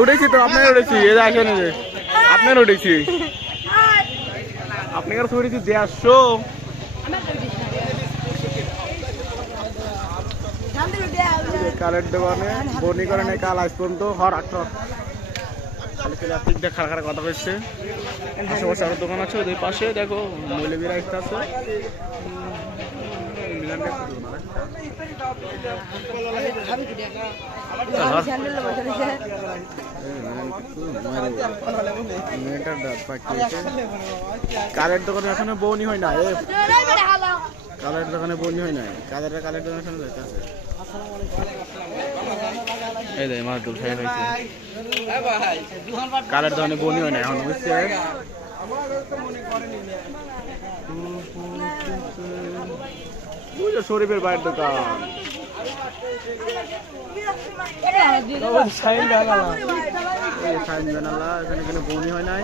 উঠেছি তো আপনার উঠেছি এ আসেন যে আপনার উঠেছি আপনার উঠেছি 150 কালের দোকানে বনি করে নেই কাল আজ পর্যন্ত হর আটর খালি প্লাস্টিক দিয়ে খাড়া খাড়া কথা বলছে আশেপাশে আরো দোকান আছে ওদের পাশে দেখো মৌলবীরা আসতে আছে কালের দোকানে এখনো বউনি হয় না কালের দোকানে বউনি হয় না কালের দোকানে এখনো যাইতে আছে এই দেখ মাছ দুল খাই হয়েছে কালের দোকানে বউনি হয় না এখন বুঝছে শরীফের বাইরের দোকান এখানে কোনো বউনি হয় নাই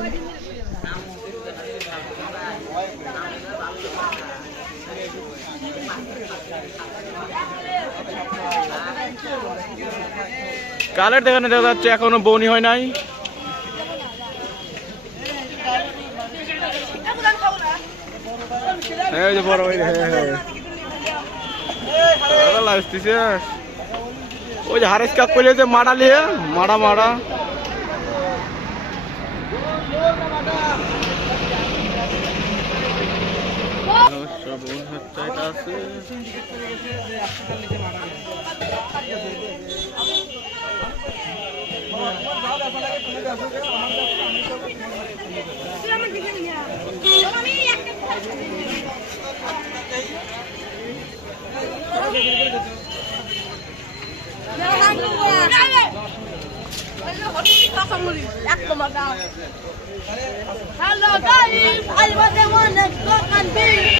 কালের দোকানে দেখা যাচ্ছে এখনো বউনি হয় নাই এই যে বড় লাগতেছে ওই যে হারেস কাক করলে যে মারা লিয়ে মারা আছে